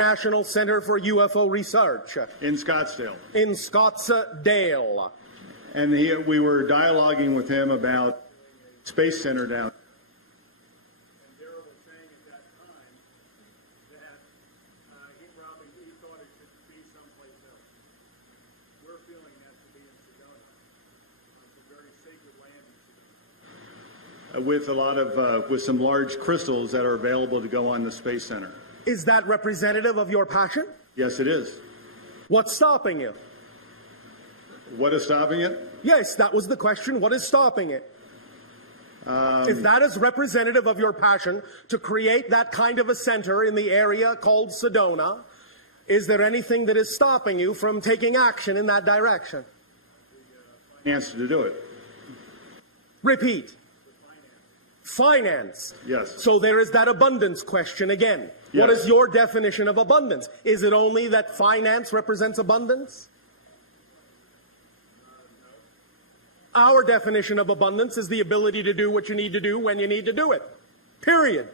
National Center for UFO Research. In Scottsdale. In Scottsdale. And we were dialoguing with him about Space Center down. And Darryl was saying at that time that he thought it should be someplace else. We're feeling that to be in Sedona. It's a very sacred land in Sedona. With a lot of, with some large crystals that are available to go on the Space Center. Is that representative of your passion? Yes, it is. What's stopping you? What is stopping it? Yes, that was the question. What is stopping it? If that is representative of your passion to create that kind of a center in the area called Sedona, is there anything that is stopping you from taking action in that direction? The answer to do it. Repeat. Finance. Yes. So there is that abundance question again. Yes. What is your definition of abundance? Is it only that finance represents abundance? Our definition of abundance is the ability to do what you need to do when you need to do it. Period.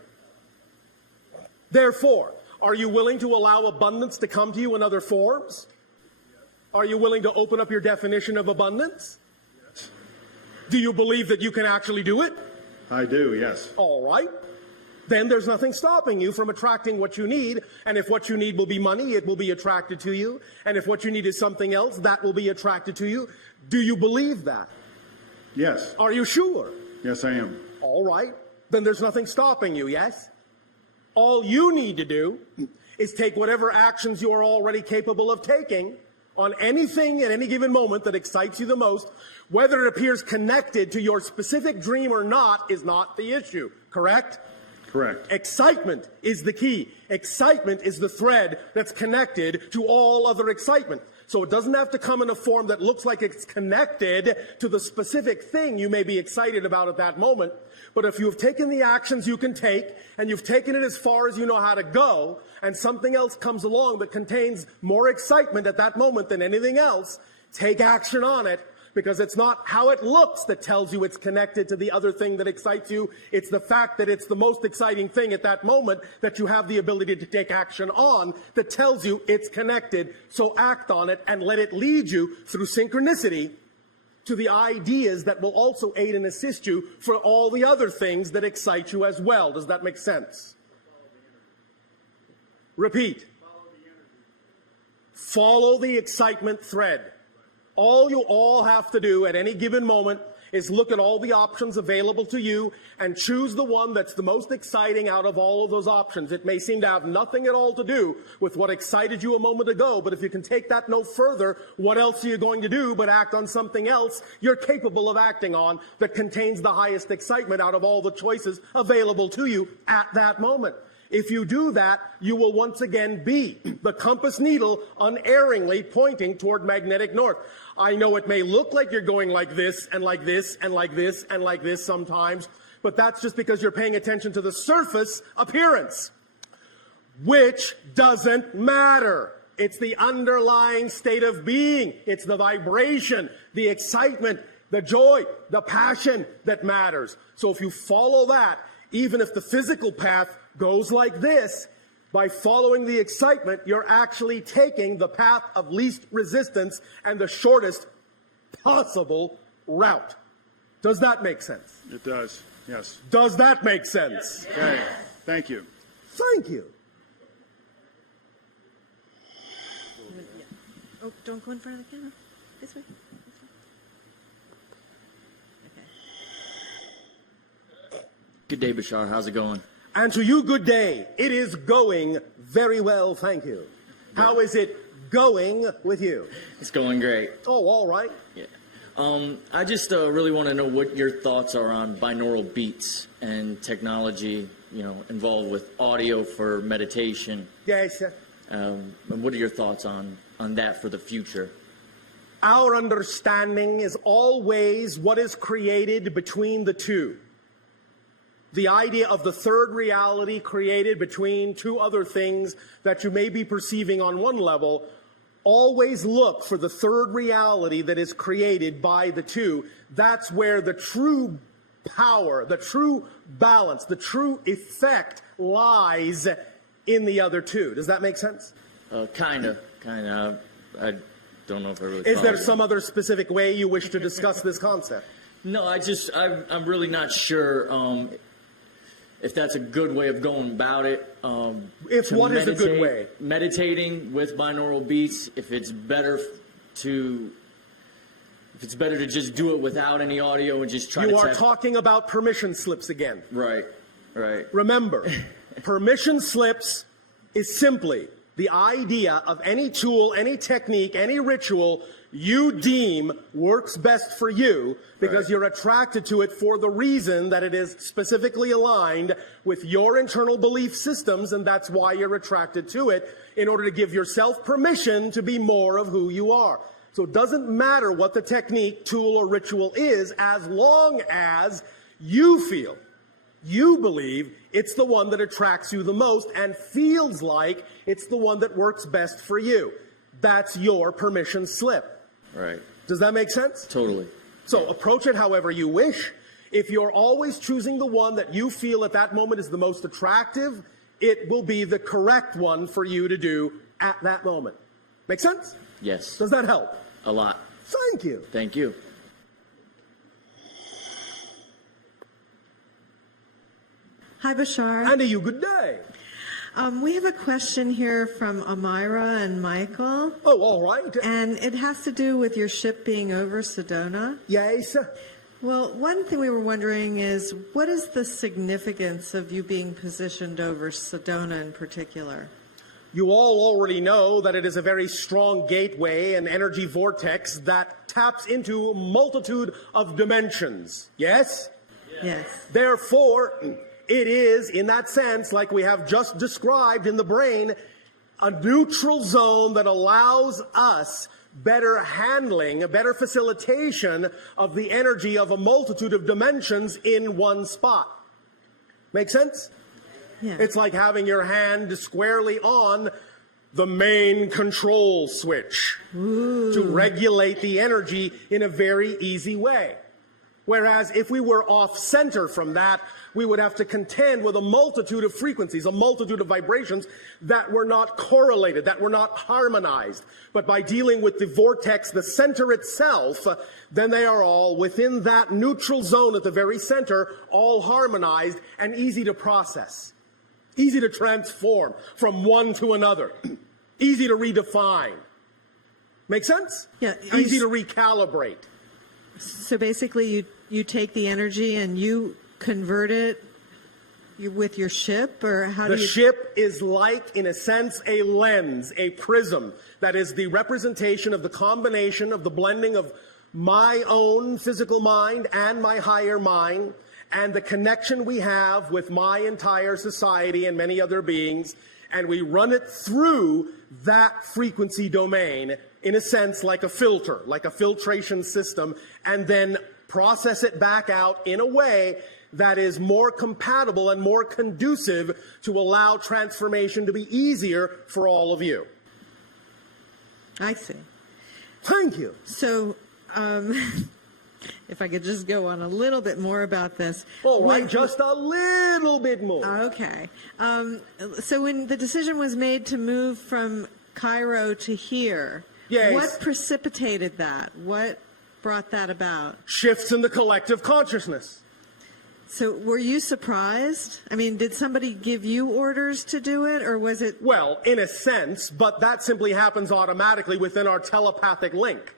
Therefore, are you willing to allow abundance to come to you in other forms? Are you willing to open up your definition of abundance? Yes. Do you believe that you can actually do it? I do, yes. All right. Then there's nothing stopping you from attracting what you need. And if what you need will be money, it will be attracted to you. And if what you need is something else, that will be attracted to you. Do you believe that? Yes. Are you sure? Yes, I am. All right. Then there's nothing stopping you, yes? All you need to do is take whatever actions you are already capable of taking on anything at any given moment that excites you the most. Whether it appears connected to your specific dream or not is not the issue, correct? Correct. Excitement is the key. Excitement is the thread that's connected to all other excitement. So it doesn't have to come in a form that looks like it's connected to the specific thing you may be excited about at that moment. But if you have taken the actions you can take, and you've taken it as far as you know how to go, and something else comes along that contains more excitement at that moment than anything else, take action on it. Because it's not how it looks that tells you it's connected to the other thing that excites you. It's the fact that it's the most exciting thing at that moment that you have the ability to take action on that tells you it's connected. So act on it and let it lead you through synchronicity to the ideas that will also aid and assist you for all the other things that excite you as well. Does that make sense? Repeat. Follow the excitement thread. All you all have to do at any given moment is look at all the options available to you and choose the one that's the most exciting out of all of those options. It may seem to have nothing at all to do with what excited you a moment ago, but if you can take that no further, what else are you going to do but act on something else you're capable of acting on that contains the highest excitement out of all the choices available to you at that moment? If you do that, you will once again be the compass needle unerringly pointing toward magnetic north. I know it may look like you're going like this and like this and like this and like this sometimes, but that's just because you're paying attention to the surface appearance, which doesn't matter. It's the underlying state of being. It's the vibration, the excitement, the joy, the passion that matters. So if you follow that, even if the physical path goes like this, by following the excitement, you're actually taking the path of least resistance and the shortest possible route. Does that make sense? It does, yes. Does that make sense? Yes. Okay, thank you. Thank you. Oh, don't go in front of the camera. This way. Okay. Good day, Bashar. How's it going? And to you, good day. It is going very well, thank you. How is it going with you? It's going great. Oh, all right. Yeah. I just really want to know what your thoughts are on binaural beats and technology, involved with audio for meditation. Yes, sir. And what are your thoughts on that for the future? Our understanding is always what is created between the two. The idea of the third reality created between two other things that you may be perceiving on one level, always look for the third reality that is created by the two. That's where the true power, the true balance, the true effect lies in the other two. Does that make sense? Kinda. I don't know if I really. Is there follow. some other specific way you wish to discuss this concept? No, I'm really not sure if that's a good way of going about it. If to what is a good way? Meditating with binaural beats. If it's better to just do it without any audio and just try to. You are talking about permission slips again. Right. Remember, permission slips is simply the idea of any tool, any technique, any ritual you deem works best for you because you're attracted to it for the reason that it is specifically aligned with your internal belief systems, and that's why you're attracted to it, in order to give yourself permission to be more of who you are. So it doesn't matter what the technique, tool, or ritual is, as long as you feel, you believe it's the one that attracts you the most and feels like it's the one that works best for you. That's your permission slip. Right. Does that make sense? Totally. So approach it however you wish. If you're always choosing the one that you feel at that moment is the most attractive, it will be the correct one for you to do at that moment. Make sense? Yes. Does that help? A lot. Thank you. Thank you. Hi, Bashar. And to you, good day. We have a question here from Amira and Michael, Oh, all right. and it has to do with your ship being over Sedona. Yes. Well, one thing we were wondering is, what is the significance of you being positioned over Sedona in particular? You all already know that it is a very strong gateway, an energy vortex that taps into a multitude of dimensions. Yes? Yes. Therefore, it is, in that sense, like we have just described in the brain, a neutral zone that allows us better handling, a better facilitation of the energy of a multitude of dimensions in one spot. Make sense? Yeah. It's like having your hand squarely on the main control switch to regulate the energy in a very easy way. Whereas if we were off center from that, we would have to contend with a multitude of frequencies, a multitude of vibrations that were not correlated, that were not harmonized. But by dealing with the vortex, the center itself, then they are all within that neutral zone at the very center, all harmonized and easy to process, easy to transform from one to another, easy to redefine. Make sense? Yeah. Easy to recalibrate. So basically, you take the energy and you convert it with your ship, or how do The you? ship is like, in a sense, a lens, a prism that is the representation of the combination of the blending of my own physical mind and my higher mind, and the connection we have with my entire society and many other beings, and we run it through that frequency domain, in a sense, like a filter, like a filtration system, and then process it back out in a way that is more compatible and more conducive to allow transformation to be easier for all of you. I see. Thank you. So, if I could just go on a little bit more about this. All right, When- just a little bit more. Okay. So when the decision was made to move from Cairo to here, Yes. what precipitated that? What brought that about? Shifts in the collective consciousness. So were you surprised? I mean, did somebody give you orders to do it, or was it? Well, in a sense, but that simply happens automatically within our telepathic link.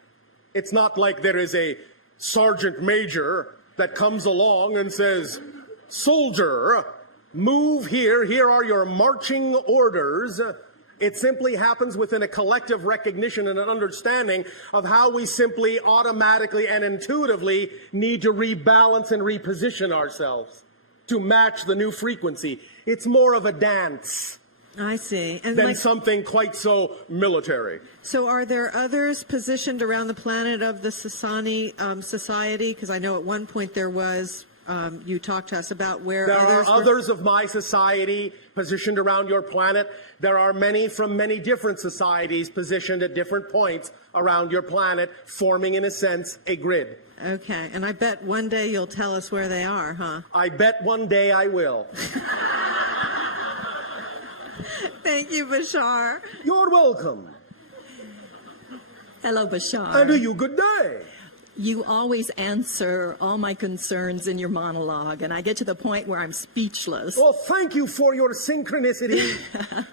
It's not like there is a sergeant major that comes along and says, "Soldier, move here. Here are your marching orders." It simply happens within a collective recognition and an understanding of how we simply automatically and intuitively need to rebalance and reposition ourselves to match the new frequency. It's more of a dance I see. And than something quite so military. so are there others positioned around the planet of the Sasani society? Because I know at one point there was. You talked to us about where There others are others of my society positioned around your planet. There are many from many different societies positioned at different points around your planet, forming, in a sense, a grid. Okay, and I bet one day you'll tell us where they are, huh? I bet one day I will. Thank you, Bashar. You're welcome. Hello, Bashar. And to you, good day. You always answer all my concerns in your monologue, and I get to the point where I'm speechless. Well, thank you for your synchronicity.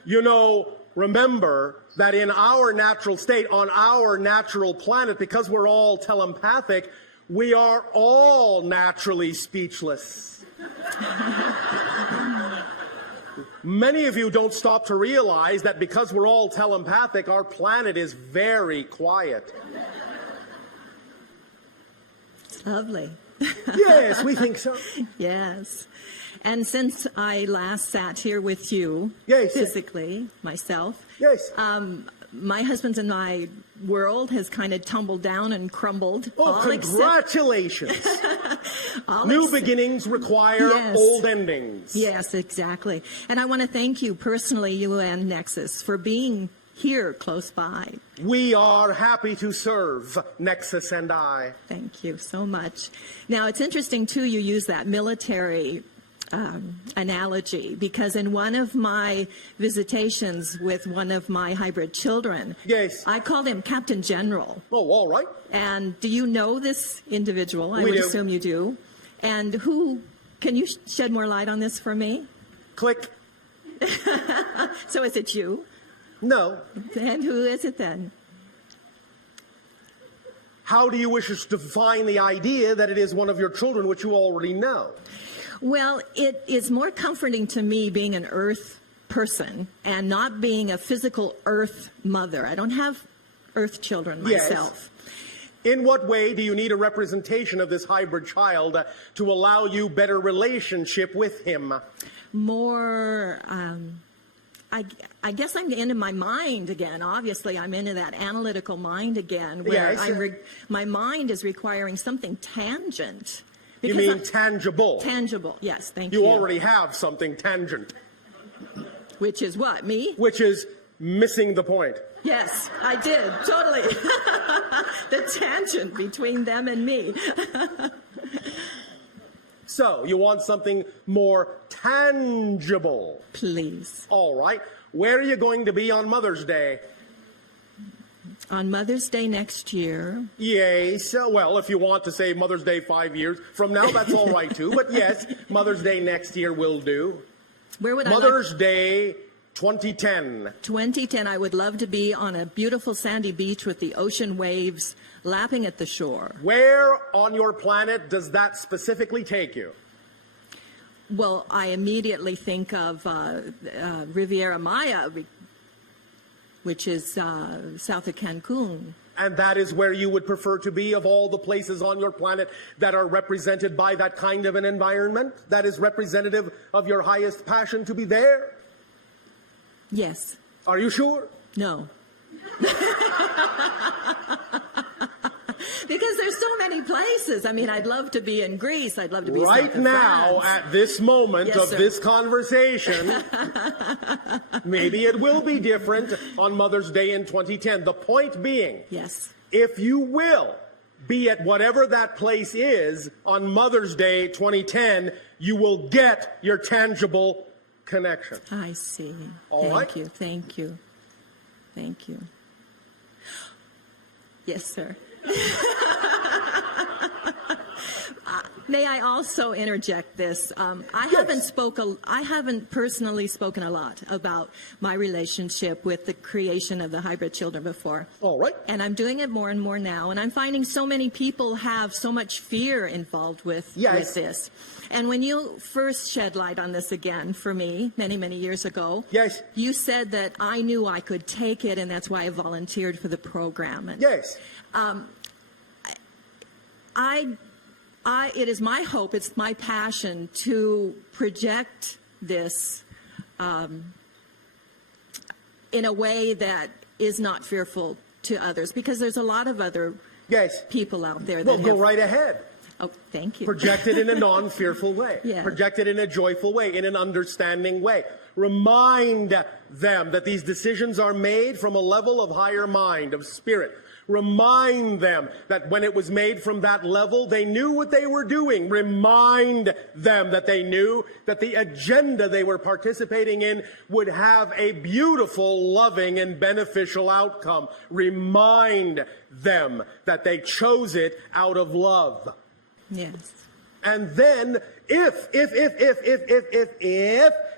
You know, remember that in our natural state, on our natural planet, because we're all telepathic, we are all naturally speechless. Many of you don't stop to realize that because we're all telepathic, our planet is very quiet. Lovely. Yes, we think so. Yes. And since I last sat here with you, Yes. physically, myself, Yes. my husband's and my world has kind of tumbled down and crumbled. Oh, all congratulations. all New except- beginnings require Yes. old endings. Yes, exactly. And I want to thank you personally, you and Nexus, for being here close by. We are happy to serve, Nexus and I. Thank you so much. Now, it's interesting, too, you use that military analogy, because in one of my visitations with one of my hybrid children, Yes. I called him Captain General. Oh, all right. And do you know this individual? I We would do. assume you do. And who, can you shed more light on this for me? Click. So is it you? No. And who is it then? How do you wish us to define the idea that it is one of your children, which you already know? Well, it is more comforting to me being an earth person and not being a physical earth mother. I don't have earth children Yes. myself. In what way do you need a representation of this hybrid child to allow you better relationship with him? More, I guess I'm into my mind again. Obviously, I'm into that analytical mind again, where Yes. my mind is requiring something tangent. You Because mean tangible? tangible, yes, thank you. You already have something tangent, Which is what, me? which is missing the point. Yes, I did, totally. The tangent between them and me. So, you want something more tangible. Please. All right. Where are you going to be on Mother's Day? On Mother's Day next year, Yes. Well, if you want to say Mother's Day 5 years from now, that's all right too. But yes, Mother's Day next year will do. where would I Mother's like? Day 2010. 2010, I would love to be on a beautiful sandy beach with the ocean waves lapping at the shore. Where on your planet does that specifically take you? Well, I immediately think of Riviera Maya, which is south of Cancun. And that is where you would prefer to be of all the places on your planet that are represented by that kind of an environment? That is representative of your highest passion to be there? Yes. Are you sure? No. Because there's so many places. I mean, I'd love to be in Greece. I'd love to be Right south of now, France. at this moment Yes, of sir. this conversation, maybe it will be different on Mother's Day in 2010. The point being, Yes. if you will be at whatever that place is on Mother's Day 2010, you will get your tangible connection. I see. All Thank right. you. Thank you. Thank you. Yes, sir. May I also interject this? I haven't personally spoken a lot about my relationship with the creation of the hybrid children before. All right. And I'm doing it more and more now. And I'm finding so many people have so much fear involved with Yes. this. And when you first shed light on this again for me many, many years ago, Yes. you said that I knew I could take it, and that's why I volunteered for the program. And Yes. it is my hope, it's my passion to project this in a way that is not fearful to others, because there's a lot of other Yes. people out there that Well, go have... right ahead. Oh, thank you. Project it in a non-fearful way. Yeah. Project it in a joyful way, in an understanding way. Remind them that these decisions are made from a level of higher mind, of spirit. Remind them that when it was made from that level, they knew what they were doing. Remind them that they knew that the agenda they were participating in would have a beautiful, loving, and beneficial outcome. Remind them that they chose it out of love. Yes. And then, if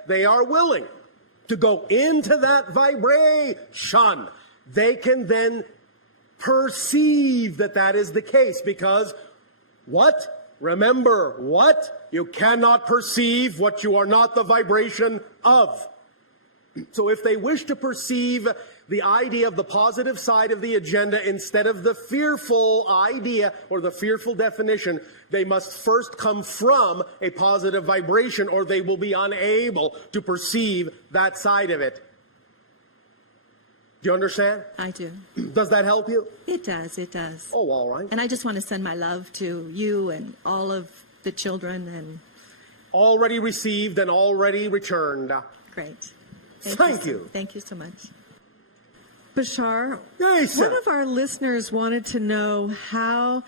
they are willing to go into that vibration, they can then perceive that that is the case, because what? Remember what? You cannot perceive what you are not the vibration of. So if they wish to perceive the idea of the positive side of the agenda instead of the fearful idea or the fearful definition, they must first come from a positive vibration, or they will be unable to perceive that side of it. Do you understand? I do. Does that help you? It does. It does. Oh, all right. And I just want to send my love to you and all of the children. And Already received and already returned. great. Thank you. Thank you so much. Bashar, Yes, one sir. of our listeners wanted to know how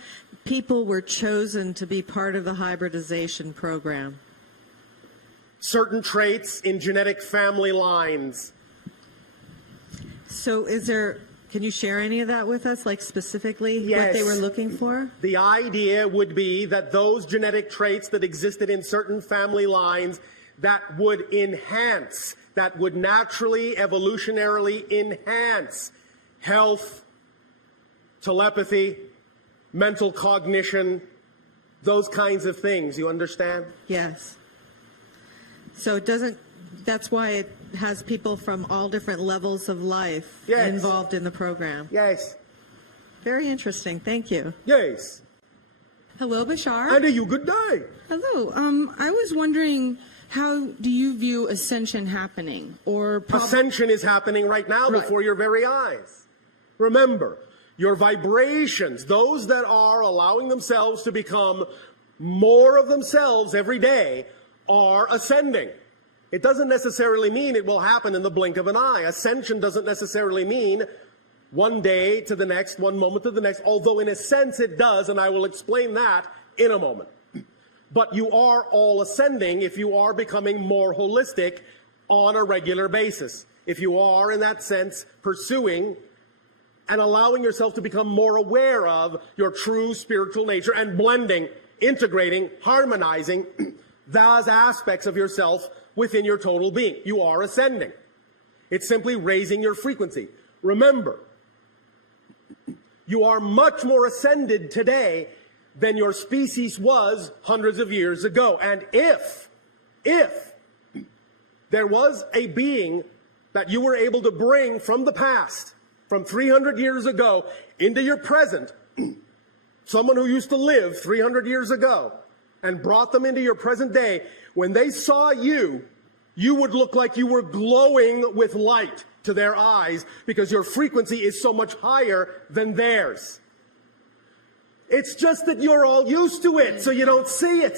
people were chosen to be part of the hybridization program. Certain traits in genetic family lines. So can you share any of that with us, like specifically what Yes. they were looking for? The idea would be that those genetic traits that existed in certain family lines that would enhance, that would naturally, evolutionarily enhance health, telepathy, mental cognition, those kinds of things. You understand? Yes. So that's why it has people from all different levels of life Yes. involved in the program. Yes. Very interesting. Thank you. Yes. Hello, Bashar. And you good day. Hello. I was wondering, how do you view ascension happening? Or Ascension is happening right now Right. before your very eyes. Remember, your vibrations, those that are allowing themselves to become more of themselves every day, are ascending. It doesn't necessarily mean it will happen in the blink of an eye. Ascension doesn't necessarily mean one day to the next, one moment to the next, although in a sense it does, and I will explain that in a moment. But you are all ascending if you are becoming more holistic on a regular basis. If you are, in that sense, pursuing and allowing yourself to become more aware of your true spiritual nature and blending, integrating, harmonizing those aspects of yourself within your total being. You are ascending. It's simply raising your frequency. Remember, you are much more ascended today than your species was hundreds of years ago. And if there was a being that you were able to bring from the past, from 300 years ago, into your present, someone who used to live 300 years ago, and brought them into your present day, when they saw you, you would look like you were glowing with light to their eyes because your frequency is so much higher than theirs. It's just that you're all used to it, so you don't see it.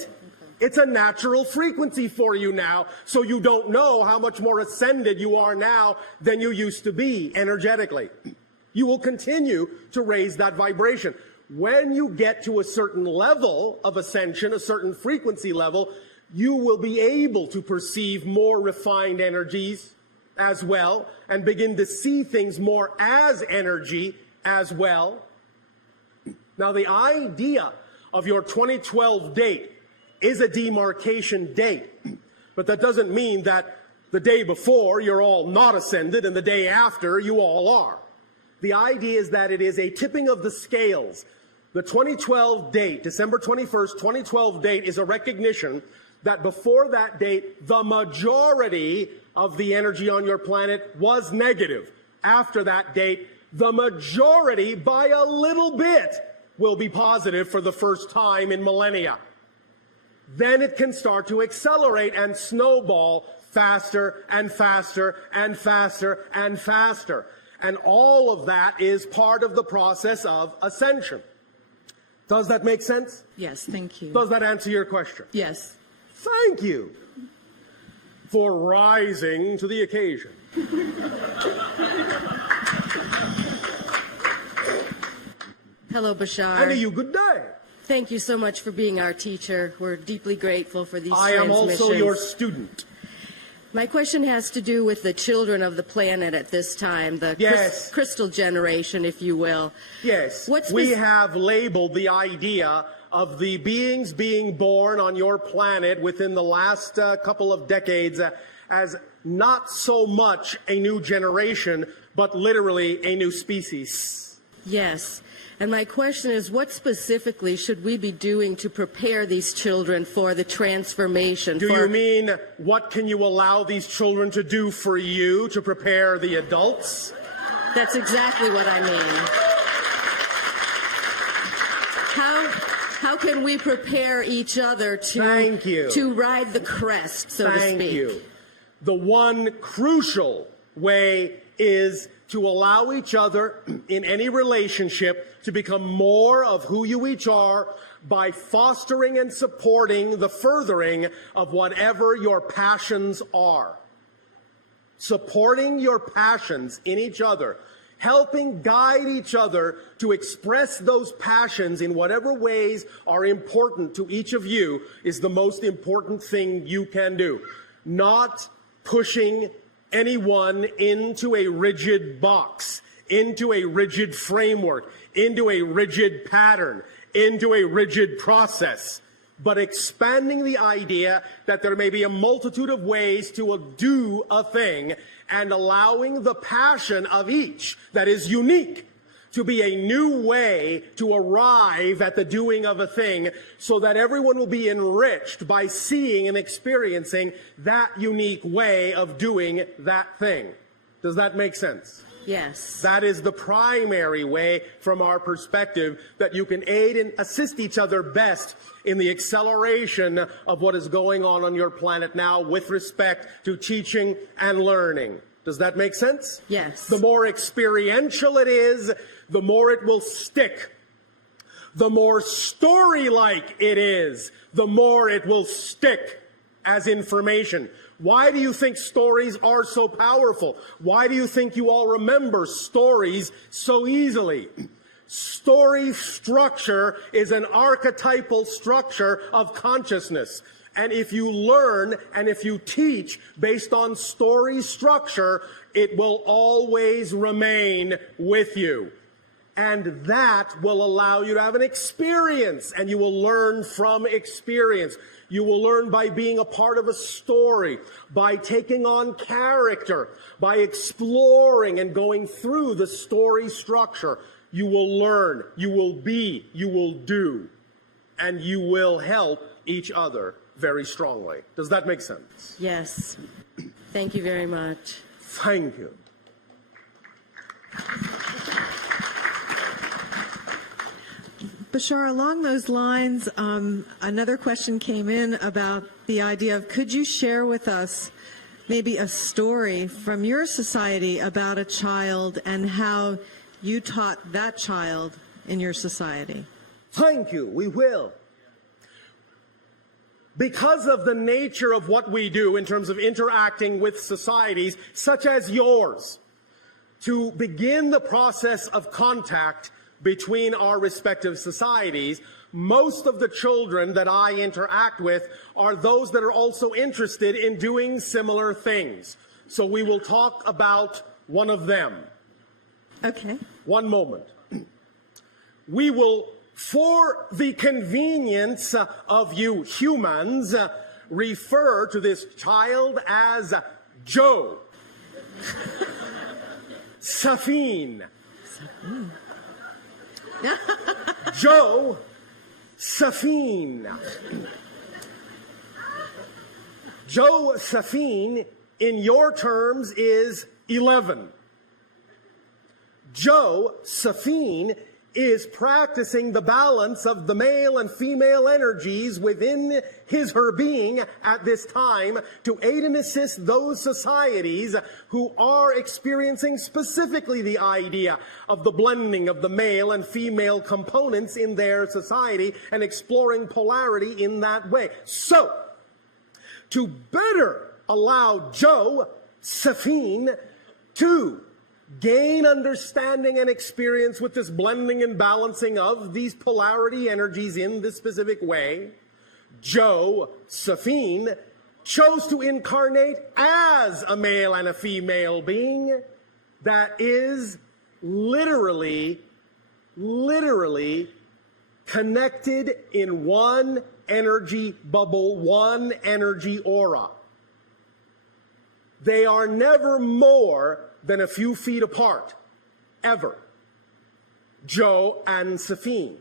It's a natural frequency for you now, so you don't know how much more ascended you are now than you used to be energetically. You will continue to raise that vibration. When you get to a certain level of ascension, a certain frequency level, you will be able to perceive more refined energies as well and begin to see things more as energy as well. Now, the idea of your 2012 date is a demarcation date, but that doesn't mean that the day before you're all not ascended and the day after you all are. The idea is that it is a tipping of the scales. The 2012 date, December 21st, 2012 date, is a recognition that before that date, the majority of the energy on your planet was negative. After that date, the majority, by a little bit, will be positive for the first time in millennia. Then it can start to accelerate and snowball faster and faster and faster and faster. And all of that is part of the process of ascension. Does that make sense? yes, thank you. Does that answer your question? Yes. Thank you for rising to the occasion. Hello, Bashar. And to you, good day. Thank you so much for being our teacher. We're deeply grateful for these I am transmissions. also your student. My question has to do with the children of the planet at this time, the Yes. crystal generation, if you will. Yes, What's we this- have labeled the idea of the beings being born on your planet within the last couple of decades as not so much a new generation, but literally a new species. Yes. And my question is, what specifically should we be doing to prepare these children for the transformation? Do you mean what can you allow these children to do for you to prepare the adults? That's exactly what I mean. How can we prepare each other Thank you. to ride the crest, so to speak? Thank you. The one crucial way is to allow each other in any relationship to become more of who you each are by fostering and supporting the furthering of whatever your passions are. Supporting your passions in each other, helping guide each other to express those passions in whatever ways are important to each of you is the most important thing you can do. Not pushing anyone into a rigid box, into a rigid framework, into a rigid pattern, into a rigid process, but expanding the idea that there may be a multitude of ways to do a thing and allowing the passion of each that is unique to be a new way to arrive at the doing of a thing so that everyone will be enriched by seeing and experiencing that unique way of doing that thing. Does that make sense? Yes. That is the primary way from our perspective that you can aid and assist each other best in the acceleration of what is going on your planet now with respect to teaching and learning. Does that make sense? Yes. The more experiential it is, the more it will stick. The more story-like it is, the more it will stick as information. Why do you think stories are so powerful? Why do you think you all remember stories so easily? Story structure is an archetypal structure of consciousness. And if you learn and if you teach based on story structure, it will always remain with you. And that will allow you to have an experience, and you will learn from experience. You will learn by being a part of a story, by taking on character, by exploring and going through the story structure. You will learn, you will be, you will do, and you will help each other very strongly. Does that make sense? Yes. Thank you very much. Thank you. Bashar, along those lines, another question came in about the idea of, could you share with us maybe a story from your society about a child and how you taught that child in your society? Thank you. We will. Because of the nature of what we do in terms of interacting with societies such as yours, to begin the process of contact between our respective societies, most of the children that I interact with are those that are also interested in doing similar things. So we will talk about one of them. Okay. One moment. We will, for the convenience of you humans, refer to this child as Joe. Safine. Joe Safine. Joe Safine, in your terms, is 11. Joe Safine is practicing the balance of the male and female energies within her being at this time to aid and assist those societies who are experiencing specifically the idea of the blending of the male and female components in their society and exploring polarity in that way. So, to better allow Joe Safine to gain understanding and experience with this blending and balancing of these polarity energies in this specific way, Josephine chose to incarnate as a male and a female being that is literally connected in one energy bubble, one energy aura. They are never more than a few feet apart, ever. Joe and Safine.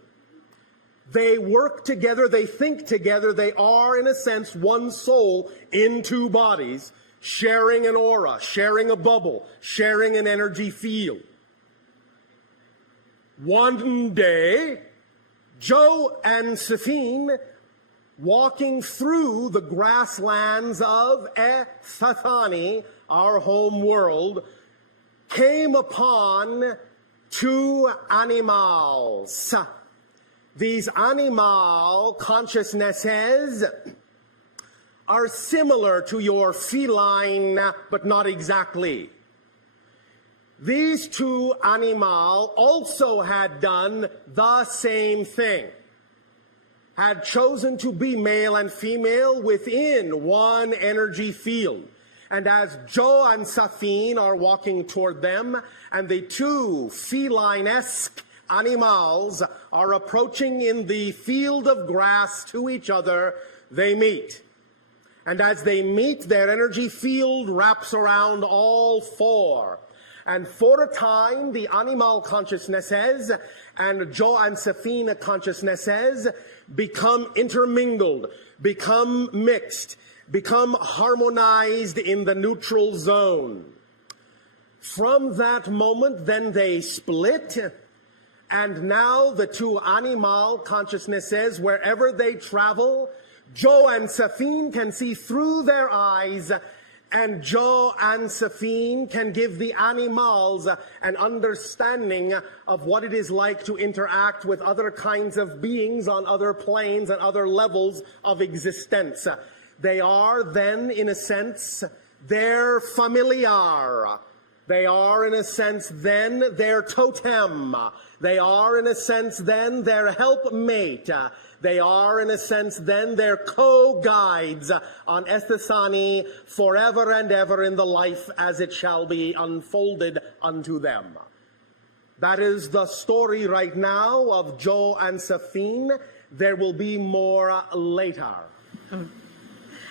They work together, they think together, they are, in a sense, one soul in two bodies, sharing an aura, sharing a bubble, sharing an energy field. One day, Joe and Safine, walking through the grasslands of Ethathani, our home world, came upon two animals. These animal consciousnesses are similar to your feline, but not exactly. These two animals also had done the same thing, had chosen to be male and female within one energy field. And as Joe and Safine are walking toward them, and the two feline-esque animals are approaching in the field of grass to each other, they meet. And as they meet, their energy field wraps around all four. And for a time, the animal consciousnesses and Joe and Safine consciousnesses become intermingled, become mixed, become harmonized in the neutral zone. From that moment, then they split, and now the two animal consciousnesses, wherever they travel, Joe and Safine can see through their eyes, and Joe and Safine can give the animals an understanding of what it is like to interact with other kinds of beings on other planes and other levels of existence. They are then, in a sense, their familiar. They are, in a sense, then their totem. They are, in a sense, then their helpmate. They are, in a sense, then their co-guides on Ethasani forever and ever in the life as it shall be unfolded unto them. That is the story right now of Joe and Safine. There will be more later.